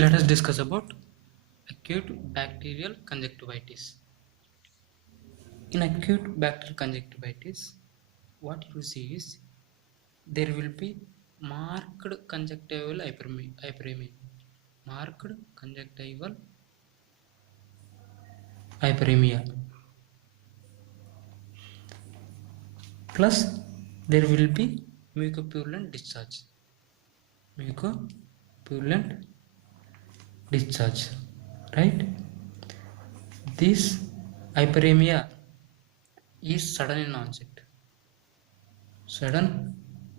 Let us discuss about acute bacterial conjunctivitis. In acute bacterial conjunctivitis, what you see is there will be marked conjunctival hyperemia. Marked conjunctival hyperemia. Plus, there will be mucopurulent discharge. Mucopurulent discharge. Right? This hyperemia is sudden in onset. Sudden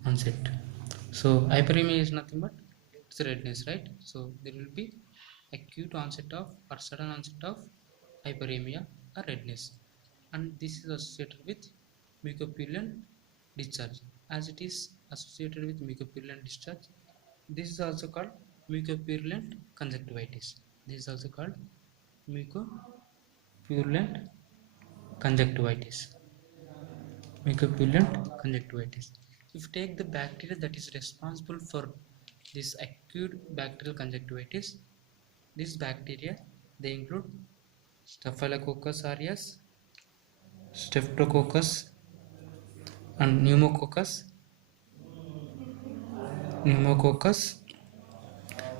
onset. So hyperemia is nothing but it's redness, right? So there will be acute onset of or sudden onset of hyperemia or redness, and this is associated with mucopurulent discharge. As it is associated with mucopurulent discharge, this is also called mucopurulent conjunctivitis. This is also called mucopurulent conjunctivitis. Mucopurulent conjunctivitis. If you take the bacteria that is responsible for this acute bacterial conjunctivitis, these bacteria they include Staphylococcus aureus, Streptococcus, and pneumococcus,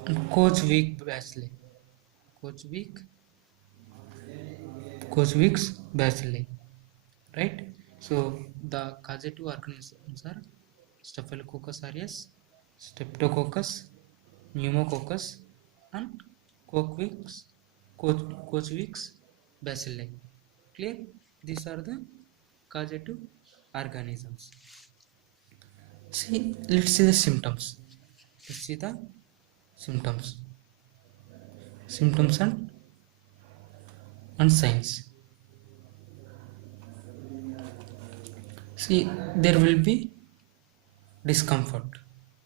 and Kochweek bacilli. Kochweek's bacilli. Right? So the causative organisms are Staphylococcus aureus, Streptococcus, Pneumococcus, and Kochweek's bacilli. Clear? These are the causative organisms. See, let's see the symptoms. Let's see the symptoms. Symptoms and signs. See, there will be discomfort.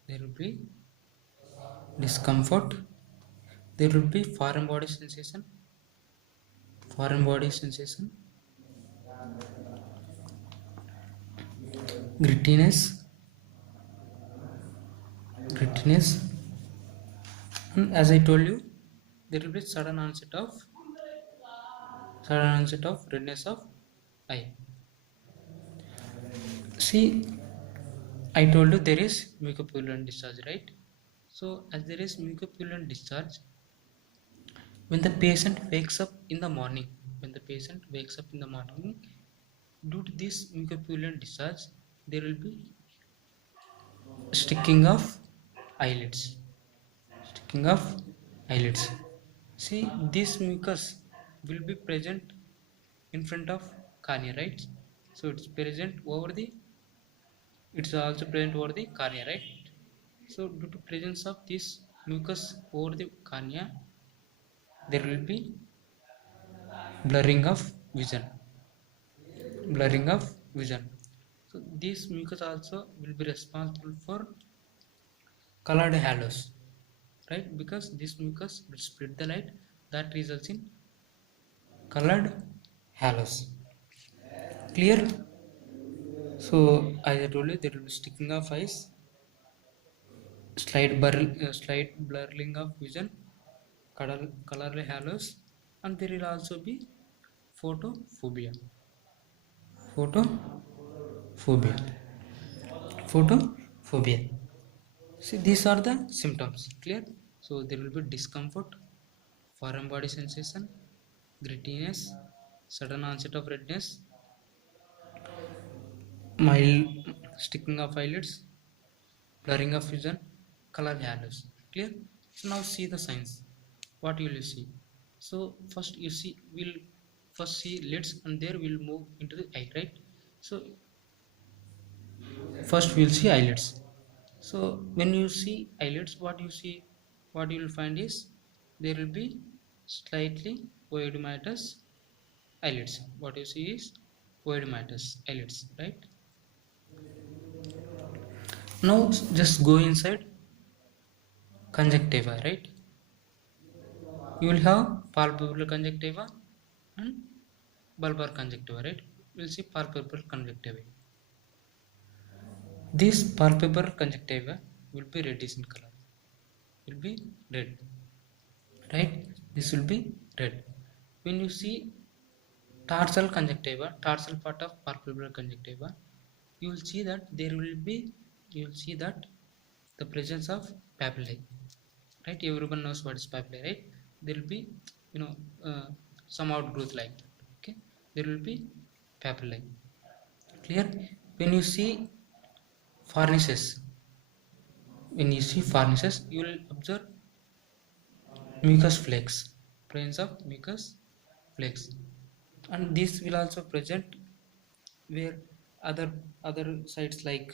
There will be discomfort. There will be foreign body sensation. Grittiness, and as I told you, there will be sudden onset of redness of eye. See, I told you there is mucopurulent discharge, right? So as there is mucopurulent discharge, when the patient wakes up in the morning, due to this mucopurulent discharge, there will be sticking of eyelids. See, this mucus will be present in front of cornea, right? So it's also present over the cornea, right? So due to presence of this mucus over the cornea, there will be blurring of vision. So this mucus also will be responsible for colored halos, right? Because this mucus will split the light that results in colored halos. Clear? So as I told you, there will be sticking of eyes, slight blurring of vision, color halos, and there will also be photophobia. See, these are the symptoms. Clear? So there will be discomfort, foreign body sensation, grittiness, sudden onset of redness, mild sticking of eyelids, blurring of vision, color halos. Clear? So now see the signs. What will you see? So first we'll first see lids, and there we'll move into the eye, right? So first we'll see eyelids. So when you see eyelids, what you will find is there will be slightly oedematous eyelids. What you see is oedematous eyelids, right? Now just go inside conjunctiva, right? You will have palpebral conjunctiva and bulbar conjunctiva, right? We'll see palpebral conjunctiva. This palpebral conjunctiva will be reddish in color. Will be red. right? This will be red. When you see tarsal conjunctiva, tarsal part of palpebral conjunctiva, you will see that you will see that the presence of papillae, right? Everyone knows what is papillae, right? There will be, you know, some outgrowth like that. Okay, there will be papillae. Clear? When you see farnesses, you will observe mucus flakes, presence of mucus flakes, and this will also present where other other sites like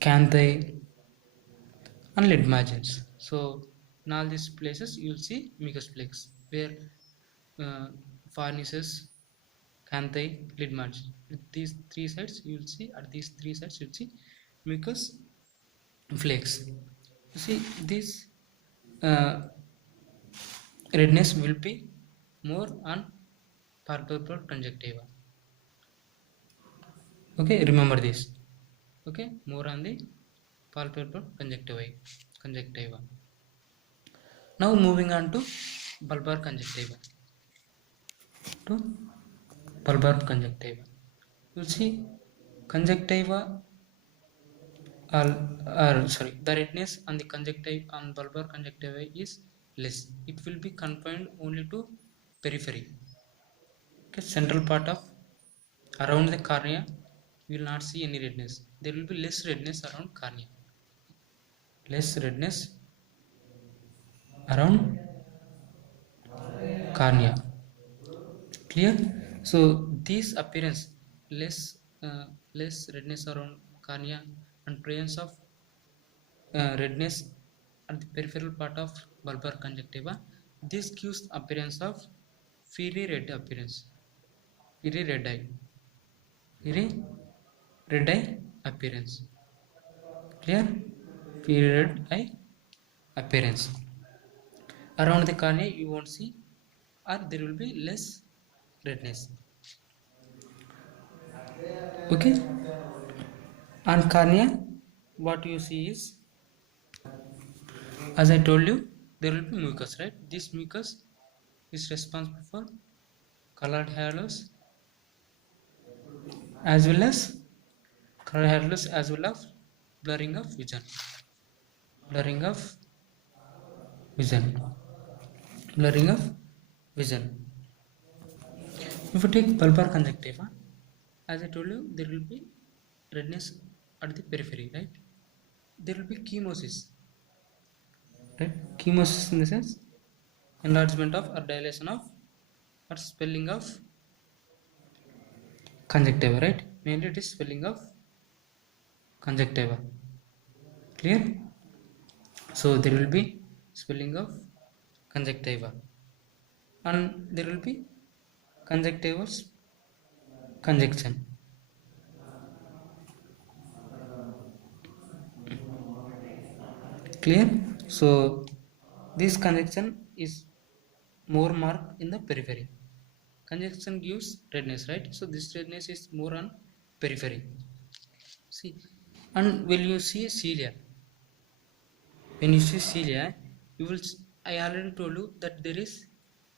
canthae and lead margins. So in all these places you will see mucus flakes where farnesses, canthae, lead margin. With these three sites you will see, at these three sites you will see mucus flakes. You see this uh, redness will be more on palpebral conjunctiva. Okay, remember this. Okay, more on the palpebral conjunctiva. Now moving on to bulbar conjunctiva. To bulbar conjunctiva, you see conjunctiva sorry, the redness on the conjunctiva on bulbar conjunctiva is less. It will be confined only to periphery. Okay, central part of around the cornea you will not see any redness. There will be less redness around cornea, less redness around cornea. Clear? So this appearance, less less redness around cornea and presence of redness at the peripheral part of bulbar conjunctiva, this gives appearance of fiery red appearance, fiery red eye, fiery red eye appearance. Clear? Fiery red eye appearance. Around the cornea you won't see, or there will be less redness. Okay, on cornea what you see is, as I told you, there will be mucus, right? This mucus is responsible for colored halos as well as blurring of vision, blurring of vision, blurring of vision. If you take bulbar conjunctiva, as I told you, there will be redness at the periphery, right? There will be chemosis, right? Chemosis in the sense enlargement of or dilation of or swelling of conjunctiva, right? Mainly it is swelling of conjunctiva. Clear? So there will be swelling of conjunctiva and there will be conjunctival conjunction. Clear? So this conjunction is more marked in the periphery. Conjunction gives redness, right? So this redness is more on periphery. See, and when you see cilia, you will, I already told you that there is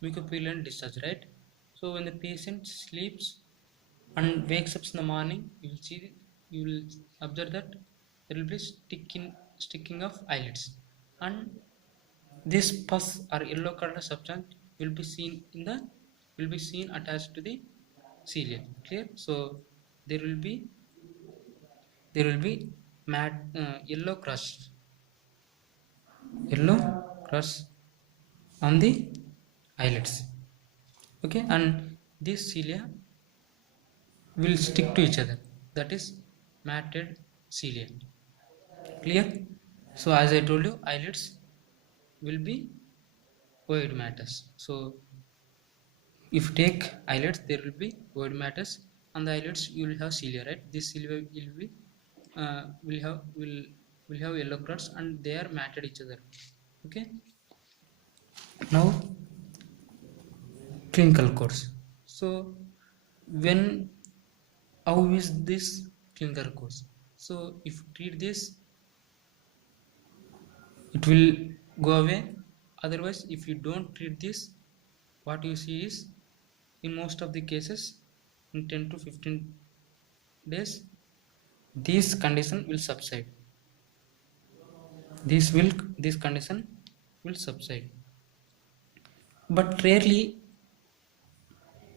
mucopurulent discharge, right? So when the patient sleeps and wakes up in the morning, you will observe that there will be sticking of eyelids, and this pus or yellow colored substance will be seen attached to the cilia. Clear? So there will be matte yellow crust on the eyelids. Okay, and these cilia will stick to each other, that is matted cilia. Clear? So as I told you, eyelids will be void matters. So if you take eyelids, there will be void matters. On the eyelids you will have cilia, right? This cilia will be will have yellow crusts and they are matted each other. Okay, now clinical course. So when, how is this clinical course? So if you treat this, it will go away Otherwise, if you don't treat this, what you see is, in most of the cases, in 10 to 15 days, this condition will subside. This condition will subside. But rarely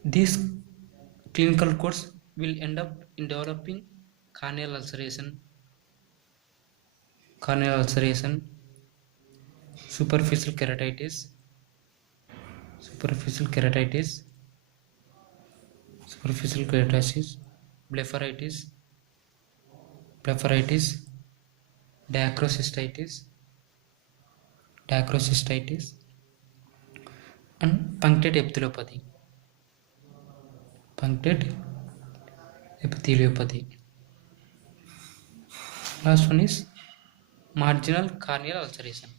these clinical codes will end up in developing corneal ulceration, superficial keratitis, superficial keratitis, blepharitis, dacrocystitis, and punctate epitheliopathy. Last one is marginal corneal ulceration.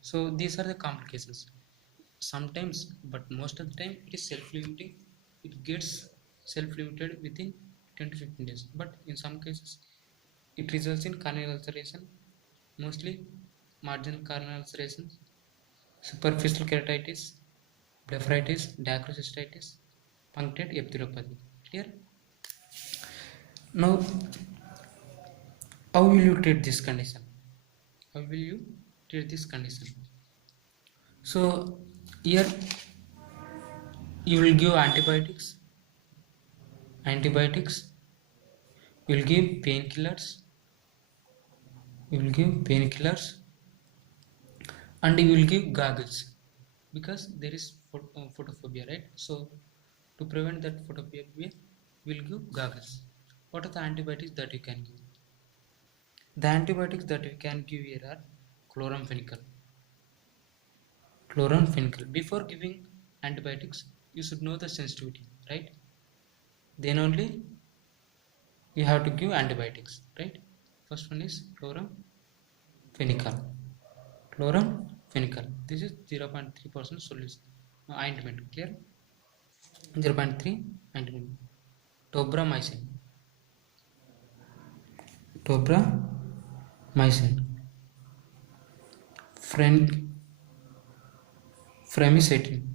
So these are the complications. Sometimes, but most of the time, it is self-limiting. It gets self-limited within 10 to 15 days. But in some cases, it results in corneal ulceration, mostly marginal corneal ulceration, superficial keratitis, blepharitis, dacrocystitis, punctate epitheliopathy. Clear? Now, how will you treat this condition? So here you will give antibiotics, you will give painkillers, and you will give goggles, because there is photophobia, right? So to prevent that photophobia, we will give goggles. What are the antibiotics that you can give? The antibiotics that we can give here are chloramphenicol. Before giving antibiotics, you should know the sensitivity, right? Then only you have to give antibiotics, right? First one is chloramphenicol. This is 0.3% solution ointment. Clear? 0.3 ointment. Tobramycin. Fremicetin.